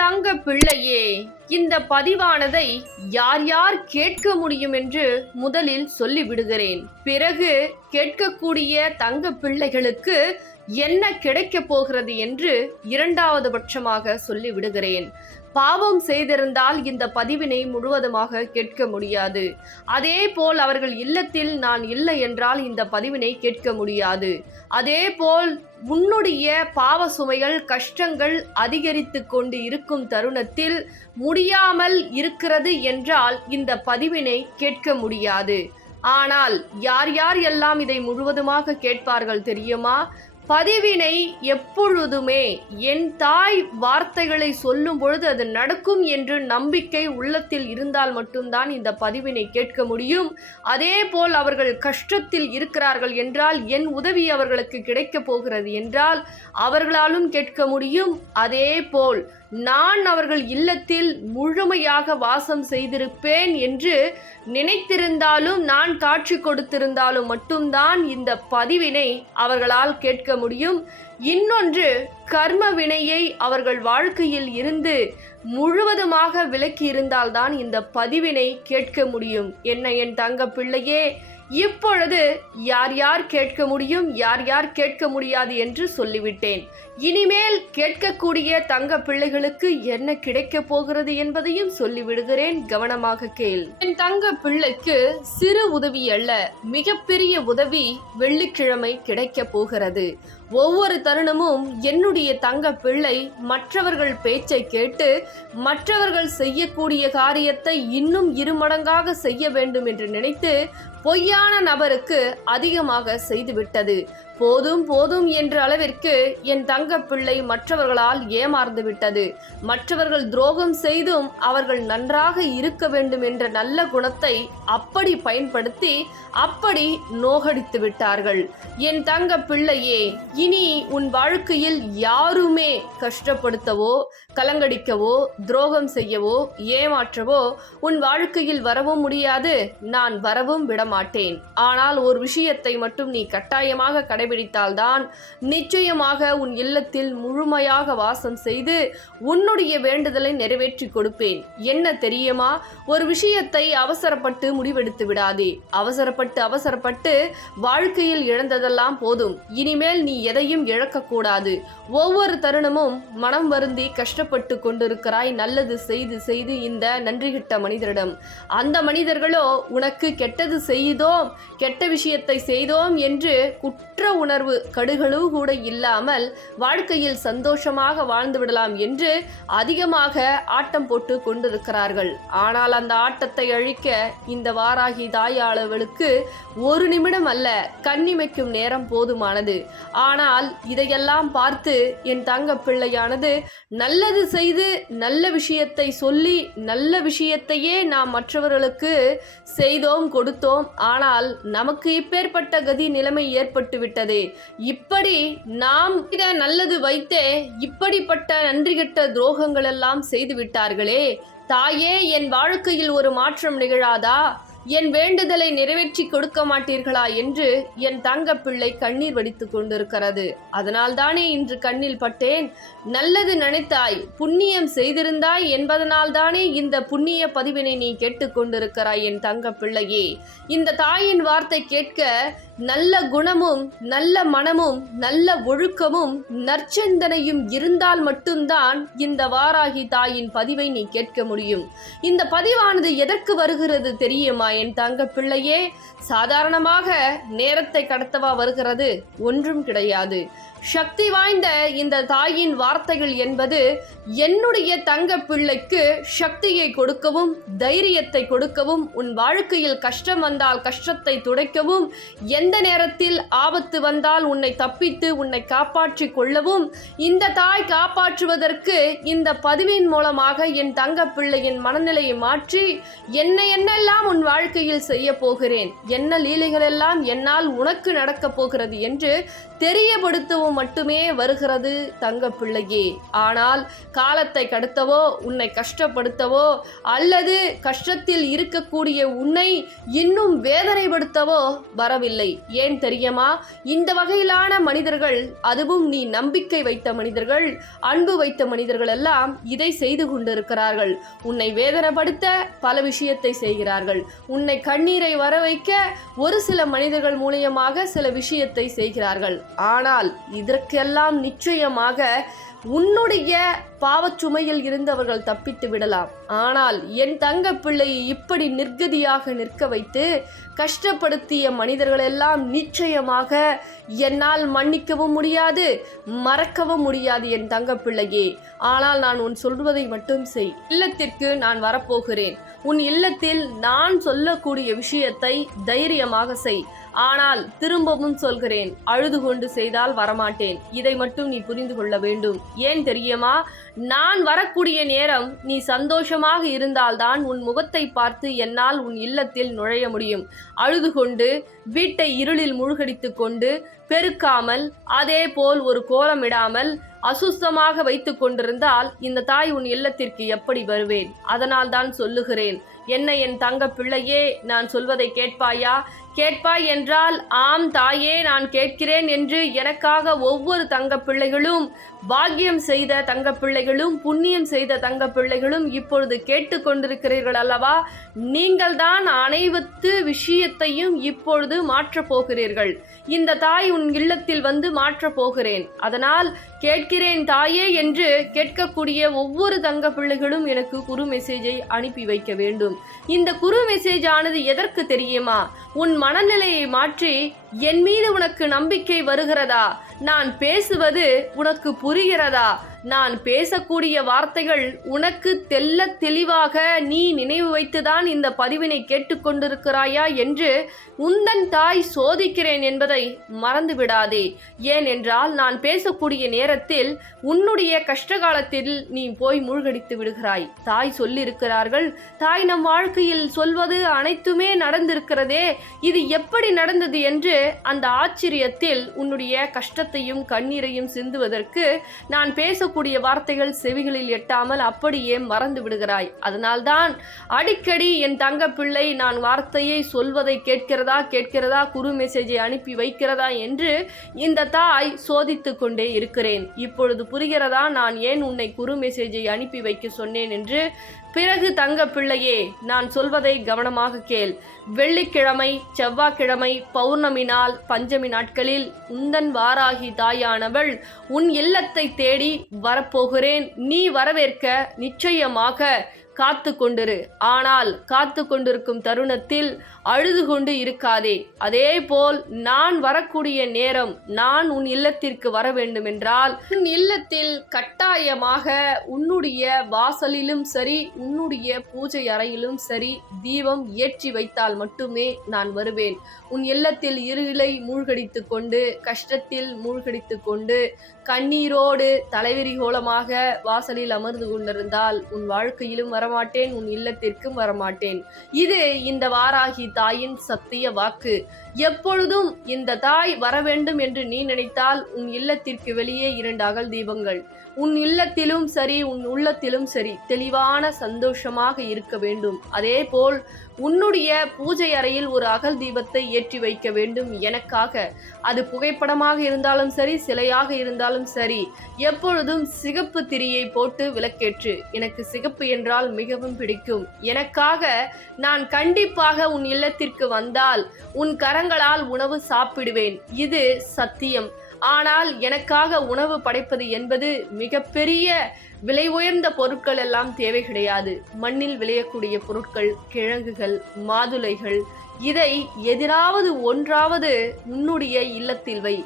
தங்க பிள்ளையே, இந்த பதிவானதை யார் யார் கேட்க முடியும் என்று முதலில் சொல்லிவிடுகிறேன். பிறகு கேட்கக்கூடிய தங்க பிள்ளைகளுக்கு என்ன கிடைக்கப் போகிறது என்று இரண்டாவது பட்சமாக சொல்லிவிடுகிறேன். பாவம் செய்திருந்தால் இந்த பதிவினை முழுவதுமாக கேட்க முடியாது. அதே போல் அவர்கள் இல்லத்தில் நான் இல்லை என்றால் இந்த பதிவினை கேட்க முடியாது. அதே போல் உன்னுடைய பாவ சுமைகள் கஷ்டங்கள் அதிகரித்து கொண்டு இருக்கும் தருணத்தில் முடியாமல் இருக்கிறது என்றால் இந்த பதிவினை கேட்க முடியாது. ஆனால் யார் யார் எல்லாம் இதை முழுவதுமாக கேட்பார்கள் தெரியுமா? பதிவினை எப்பொழுதுமே என் தாய் வார்த்தைகளை சொல்லும் பொழுது அது நடக்கும் என்று நம்பிக்கை உள்ளத்தில் இருந்தால் மட்டும்தான் இந்த பதிவினை கேட்க முடியும். அதே போல் அவர்கள் கஷ்டத்தில் இருக்கிறார்கள் என்றால் என் உதவி அவர்களுக்கு கிடைக்கப் போகிறது என்றால் அவர்களாலும் கேட்க முடியும். அதே போல் நான் அவர்கள் இல்லத்தில் முழுமையாக வாசம் செய்திருப்பேன் என்று நினைத்திருந்தாலும் நான் காட்சி கொடுத்திருந்தாலும் மட்டும்தான் இந்த பதிவினை அவர்களால் கேட்க முடியும். இன்னொன்று, கர்ம வினையை அவர்கள் வாழ்க்கையில் இருந்து முழுவதுமாக விலக்கி இருந்தால்தான் இந்த பதிவினை கேட்க முடியும். என்ன என் தங்க பிள்ளையே, இப்பொழுது யார் யார் கேட்க முடியும், யார் யார் கேட்க முடியாது என்று சொல்லிவிட்டேன். இனிமேல் கேட்கக்கூடிய தங்க பிள்ளைகளுக்கு என்ன கிடைக்கப் போகிறது என்பதையும் சொல்லிவிடுகிறேன். கவனமாக கேள். என் தங்க பிள்ளைக்கு சிறு உதவி அல்ல, மிகப்பெரிய உதவி வெள்ளிக்கிழமை கிடைக்கப் போகிறது. ஒவ்வொரு தருணமும் என்னுடைய தங்க பிள்ளை மற்றவர்கள் பேச்சை கேட்டு மற்றவர்கள் செய்யக்கூடிய காரியத்தை இன்னும் இருமடங்காக செய்ய வேண்டும் என்று நினைத்து பொய்யான நபருக்கு அதிகமாக செய்துவிட்டது. போதும் போதும் என்ற அளவிற்கு என் தங்க பிள்ளை மற்றவர்களால் ஏமாந்து விட்டது. மற்றவர்கள் துரோகம் செய்தும் அவர்கள் நன்றாக இருக்க வேண்டும் என்ற நல்ல குணத்தை அப்படி பயன்படுத்தி அப்படி நோகடித்து விட்டார்கள். என் தங்க பிள்ளையே, இனி உன் வாழ்க்கையில் யாருமே கஷ்டப்படுத்தவோ கலங்கடிக்கவோ துரோகம் செய்யவோ ஏமாற்றவோ உன் வாழ்க்கையில் வரவும் முடியாது, நான் வரவும் விடமாட்டேன். ஆனால் ஒரு விஷயத்தை மட்டும் நீ கட்டாயமாக கடைபிடித்தால்தான் நிச்சயமாக உன் இல்லத்தில் முழுமையாக வாசம் செய்து உன்னுடைய வேண்டுதலை நிறைவேற்றி கொடுப்பேன். என்ன தெரியுமா? ஒரு விஷயத்தை அவசரப்பட்டு முடிவெடுத்து விடாதே. அவசரப்பட்டு வாழ்க்கையில் இழந்ததெல்லாம் போதும். இனிமேல் நீ எதையும் இழக்கக்கூடாது. ஒவ்வொரு தருணமும் மனம் வருந்தி கஷ்டப்பட்டு கொண்டிருக்கிறாய் நல்லது செய்து செய்து இந்த நன்றிகிட்ட மனிதரிடம். அந்த மனிதர்களோ உனக்கு கெட்டது செய்தோம், கெட்ட விஷயத்தை செய்தோம் என்று குற்ற உணர்வு கடுகளவு கூட இல்லாமல் வாழ்க்கையில் சந்தோஷமாக வாழ்ந்து விடலாம் என்று அதிகமாக ஆட்டம் போட்டு கொண்டிருக்கிறார்கள். ஆனால் அந்த ஆட்டத்தை அழிக்க இந்த வாராகி தாயாளவளுக்கு ஒரு நிமிடம் அல்ல, கண்ணிமைக்கும் நேரம் போதுமானது. ஆனால் இதையெல்லாம் பார்த்து என் தங்க பிள்ளையானது நல்லது செய்து நல்ல விஷயத்தை சொல்லி நல்ல விஷயத்தையே நாம் மற்றவர்களுக்கு செய்தோம் கொடுத்தோம். ஆனால் நமக்கு இப்பேற்பட்ட கதி நிலைமை ஏற்பட்டு விட்டது. இப்படி நாம் நல்லது வைத்தே இப்படிப்பட்ட நன்றிகெட்ட துரோகங்கள் எல்லாம் செய்து விட்டார்களே. தாயே, என் வாழ்க்கையில் ஒரு மாற்றம் நிகழாதா? என் வேண்டுதலை நிறைவேற்றி கொடுக்க மாட்டீர்களா என்று என் தங்க பிள்ளை கண்ணீர் வடித்து கொண்டிருக்கிறது. அதனால் தானே இன்று கண்ணில் பட்டேன். நல்லது நினைத்தாய், புண்ணியம் செய்திருந்தாய் என்பதனால் தானே இந்த புண்ணிய பதிவினை நீ கேட்டுக்கொண்டிருக்கிறாய் என் தங்க பிள்ளையே. இந்த தாயின் வார்த்தை கேட்க நல்ல குணமும் நல்ல மனமும் நல்ல ஒழுக்கமும் நற்சிந்தனையும் இருந்தால் மட்டும்தான் இந்த வாராகி தாயின் பதிவை நீ கேட்க முடியும். இந்த பதிவானது எதற்கு வருகிறது தெரியுமா என் தங்க பிள்ளையே? சாதாரணமாக நேரத்தை கடத்தவா வருகிறது? ஒன்றும் கிடையாது. சக்தி வாய்ந்த இந்த தாயின் வார்த்தைகள் என்பது என்னுடைய தங்க பிள்ளைக்கு சக்தியை கொடுக்கவும் தைரியத்தை கொடுக்கவும், உன் வாழ்க்கையில் கஷ்டம் வந்தால் கஷ்டத்தை துடைக்கவும், எந்த நேரத்தில் ஆபத்து வந்தால் உன்னை தப்பித்து உன்னை காப்பாற்றி கொள்ளவும், இந்த தாய் காப்பாற்றுவதற்கு இந்த பதிவின் மூலமாக என் தங்க பிள்ளையின் மனநிலையை மாற்றி என்னெல்லாம் உன் வாழ்க்கையில் செய்ய போகிறேன், என்ன லீலைகள் எல்லாம் என்னால் உனக்கு நடக்கப் போகிறது என்று தெரியப்படுத்துவோம் நேரமும் மட்டுமே வருகிறது தங்க பிள்ளையே. ஆனால் காலத்தை கடத்தவோ, உன்னை கஷ்டப்படுத்தவோ, அல்லது கஷ்டத்தில் இருக்கக்கூடிய உன்னை இன்னும் வேதனைப்படுத்தவோ வரவில்லை. ஏன் தெரியுமா? இந்த வகையிலான மனிதர்கள், அதுவும் நீ நம்பிக்கை வைத்த மனிதர்கள், அன்பு வைத்த மனிதர்கள் எல்லாம் இதை செய்து கொண்டிருக்கிறார்கள். உன்னை வேதனைப்படுத்த பல விஷயத்தை செய்கிறார்கள். உன்னை கண்ணீரை வர வைக்க ஒரு சில மனிதர்கள் மூலியமாக சில விஷயத்தை செய்கிறார்கள். ஆனால் இதற்கெல்லாம் நிச்சயமாக உன்னுடைய பாவச்சுமையில் இருந்து அவர்கள் தப்பித்து விடலாம். ஆனால் என் தங்க பிள்ளையை இப்படி நிர்கதியாக நிற்க வைத்து கஷ்டப்படுத்திய மனிதர்கள் எல்லாம் நிச்சயமாக என்னால் மன்னிக்கவும் முடியாது, மறக்கவும் முடியாது என் தங்க பிள்ளையே. ஆனால் நான் உன் சொல்வதை மட்டும் செய். இல்லத்திற்கு நான் வரப்போகிறேன். உன் இல்லத்தில் நான் சொல்லக்கூடிய விஷயத்தை தைரியமாக செய். ஆனால் திரும்பவும் சொல்கிறேன், அழுது கொண்டு செய்தால் வரமாட்டேன். இதை மட்டும் நீ புரிந்து கொள்ள வேண்டும். ஏன் தெரியுமா? நான் வரக்கூடிய நேரம் நீ சந்தோஷமாக இருந்தால்தான் உன் முகத்தை பார்த்து என்னால் உன் இல்லத்தில் நுழைய முடியும். அழுது கொண்டு வீட்டை இருளில் மூழ்கடித்து கொண்டு பெருக்காமல், அதே போல் ஒரு கோலமிடாமல் அசுத்தமாக வைத்து கொண்டிருந்தால் இந்த தாய் உன் இல்லத்திற்கு எப்படி வருவேன்? அதனால் தான் சொல்லுகிறேன், என்ன என் தங்க பிள்ளையே, நான் சொல்வதை கேட்பாயா? கேட்பாய் என்றால் ஆம் தாயே, நான் கேட்கிறேன் என்று எனக்காக ஒவ்வொரு தங்க பிள்ளைகளும், பாக்கியம் செய்த தங்க பிள்ளைகளும், புண்ணியம் செய்த தங்க பிள்ளைகளும் இப்பொழுது கேட்டு கொண்டிருக்கிறீர்கள் அல்லவா? நீங்கள் தான் அனைத்து விஷயத்தையும் இப்பொழுது மாற்றப் போகிறீர்கள். இந்த தாய் உன் இல்லத்தில் வந்து மாற்றப் போகிறேன், அதனால் கேட்கிறேன் தாயே என்று கேட்கக்கூடிய ஒவ்வொரு தங்க பிள்ளைகளும் எனக்கு குறு மெசேஜை அனுப்பி வைக்க வேண்டும். இந்த குறு மெசேஜ் ஆனது எதற்கு தெரியுமா? உன் மனநிலையை மாற்றி என் மீது உனக்கு நம்பிக்கை வருகிறதா? நான் பேசுவது உனக்கு புரிகிறதா? நான் பேசக்கூடிய வார்த்தைகள் உனக்கு தெல்ல தெளிவாக நீ நினைவு வைத்துதான் இந்த பதிவினை கேட்டுக்கொண்டிருக்கிறாயா என்று உந்தன் தாய் சோதிக்கிறேன் என்பதை மறந்து விடாதே. ஏனென்றால் நான் பேசக்கூடிய நேரத்தில் உன்னுடைய கஷ்டகாலத்தில் நீ போய் மூழ்கடித்து விடுகிறாய். தாய் சொல்லியிருக்கிறார்கள், தாய் நம் வாழ்க்கையில் சொல்வது அனைத்துமே நடந்திருக்கிறதே, இது எப்படி நடந்தது என்று அந்த ஆச்சரியத்தில் உன்னுடைய கஷ்டத்தையும் கண்ணீரையும் சிந்துவதற்கு நான் பேசக்கூடிய வார்த்தைகள் செவிகளில் எட்டாமல் அப்படியே மறந்து விடுகிறாய். அதனால்தான் அடிக்கடி என் தங்க பிள்ளை நான் வார்த்தையை சொல்வதை கேட்கிறதா, குறு மெசேஜை அனுப்பி வைக்கிறதா என்று இந்த தாய் சோதித்து கொண்டே இருக்கிறேன். இப்பொழுது புரிகிறதா நான் ஏன் உன்னை குறு மெசேஜை அனுப்பி வைக்க சொன்னேன் என்று? பிறகு தங்க பிள்ளையே, நான் சொல்வதை கவனமாக கேள். வெள்ளிக்கிழமை, செவ்வாய்க்கிழமை, பௌர்ணமி நாள், பஞ்சமி நாட்களில் உந்தன் வாராகி தாயானவள் உன் இல்லத்தை தேடி வரப்போகிறேன். நீ வரவேற்க நிச்சயமாக காத்து கொண்டிரு. ஆனால் காத்து கொண்டிருக்கும் தருணத்தில் அழுது கொண்டு இருக்காதே. அதே போல் நான் வரக்கூடிய நேரம் நான் உன் இல்லத்திற்கு வர வேண்டுமென்றால் உன் இல்லத்தில் கட்டாயமாக உன்னுடைய வாசலிலும் சரி, உன்னுடைய பூஜை அறையிலும் சரி தீபம் ஏற்றி வைத்தால் மட்டுமே நான் வருவேன். உன் இல்லத்தில் இருளை மூழ்கடித்து கொண்டு, கஷ்டத்தில் மூழ்கடித்து கொண்டு, கண்ணீரோடு தலைவிரி கோலமாக வாசலில் அமர்ந்து கொண்டிருந்தால் உன் வாழ்க்கையிலும் வரமாட்டேன், உன் இல்லத்திற்கும் வரமாட்டேன். இது இந்த வாராகி தாயின் சத்திய வாக்கு. எப்பொழுதும் இந்த தாய் வர வேண்டும் என்று நீ நினைத்தால் உன் இல்லத்திற்கு வெளியே 2 அகல் தீபங்கள், உன் இல்லத்திலும் சரி உன் உள்ளத்திலும் சரி தெளிவான சந்தோஷமாக இருக்க வேண்டும். அதே போல் உன்னுடைய பூஜை அறையில் ஒரு அகல் தீபத்தை ஏற்றி வைக்க வேண்டும் எனக்காக. அது புகைப்படமாக இருந்தாலும் சரி, சிலையாக இருந்தாலும் சரி, எப்பொழுதும் சிகப்பு திரியை போட்டு விளக்கேற்று. எனக்கு சிகப்பு என்றால் மிகவும் பிடிக்கும். எனக்காக நான் கண்டிப்பாக உன் இல்லத்திற்கு வந்தால் உன் கரங்களால் உணவு சாப்பிடுவேன். இது சத்தியம். ஆனால் எனக்காக உணவு படைப்பது என்பது மிகப்பெரிய விலை உயர்ந்த பொருட்கள் எல்லாம் தேவை கிடையாது. மண்ணில் விளையக்கூடிய பொருட்கள், கிழங்குகள், மாதுளைகள், இதை எதிராவது ஒன்றாவது உன்னுடைய இல்லத்தில் வை.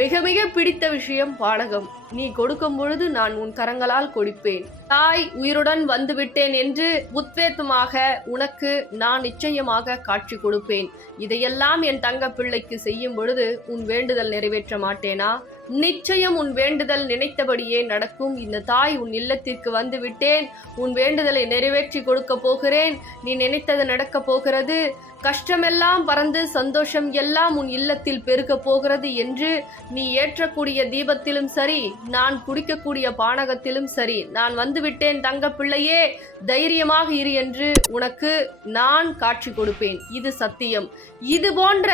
மிக மிக பிடித்த விஷயம் பானகம். நீ கொடுக்கும் பொழுது நான் உன் கரங்களால் கொடுப்பேன். தாய் உயிருடன் வந்துவிட்டேன் என்று உத்வேகமாக உனக்கு நான் நிச்சயமாக காட்சி கொடுப்பேன். இதையெல்லாம் என் தங்க பிள்ளைக்கு செய்யும் பொழுது உன் வேண்டுதல் நிறைவேற்ற மாட்டேனா? நிச்சயம் உன் வேண்டுதல் நினைத்தபடியே நடக்கும். இந்த தாய் உன் இல்லத்திற்கு வந்து விட்டேன், உன் வேண்டுதலை நிறைவேற்றி கொடுக்க போகிறேன். நீ நினைத்தது நடக்க போகிறது. கஷ்டமெல்லாம் பறந்து சந்தோஷம் எல்லாம் உன் இல்லத்தில் பெருக போகிறது என்று நீ ஏற்றக்கூடிய தீபத்திலும் சரி, நான் குடிக்கக்கூடிய பானகத்திலும் சரி, நான் வந்துவிட்டேன் தங்க பிள்ளையே, தைரியமாக இரு என்று உனக்கு நான் காட்சி கொடுப்பேன். இது சத்தியம். இது போன்ற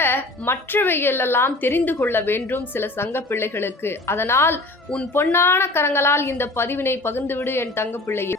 மற்றவைகளெல்லாம் தெரிந்து கொள்ள வேண்டும் சில சங்க பிள்ளைகளுக்கு. அதனால் உன் பொன்னான கரங்களால் இந்த பதிவினை பகிர்ந்துவிடு என் தங்க பிள்ளையே.